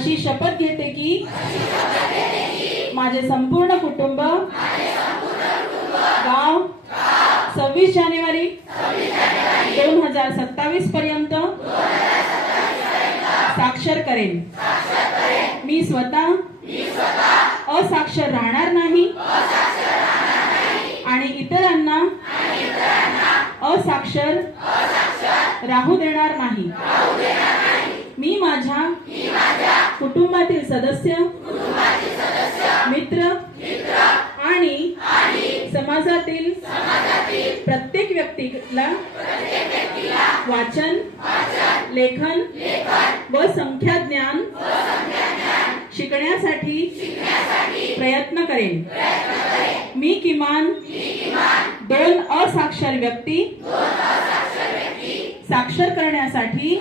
अशी शपथ घेते की माझे संपूर्ण कुटुंब गाव 26 जानेवारी 2027 पर्यंत साक्षर करेन। मी स्वतः असाक्षर राहणार नाही आणि इतरांना असाक्षर राहू देणार नाही। मी माझ्या कुटुंबातील सदस्य, मित्र आणि समाजातील प्रत्येक व्यक्तीला वाचन, लेखन व संख्या ज्ञान शिकण्यासाठी प्रयत्न करेन। मी किमान 2 असाक्षर व्यक्ती साक्षर करण्यासाठी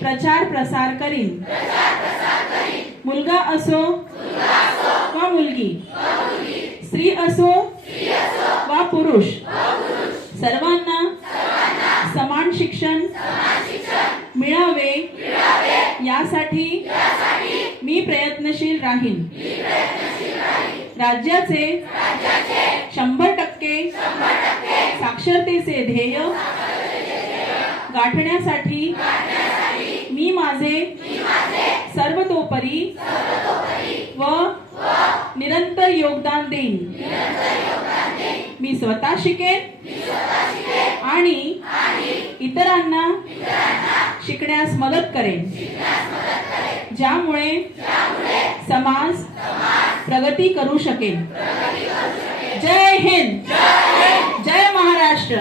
प्रचार प्रसार करीन। मुलगा असो वा मुलगी, स्त्री असो वा पुरुष, सर्वांना समान शिक्षण मिळावे यासाठी मी प्रयत्नशील राहीन। राज्याचे 100% साक्षरतेचे ध्येय गाठण्यासाठी मी माझे सर्वतोपरी व निरंतर योगदान देईन। मी स्वतः शिकेन आणि इतरांना शिकण्यास मदत करेन, ज्यामुळे समाज प्रगती करू शकेल। जय हिंद, जय महाराष्ट्र।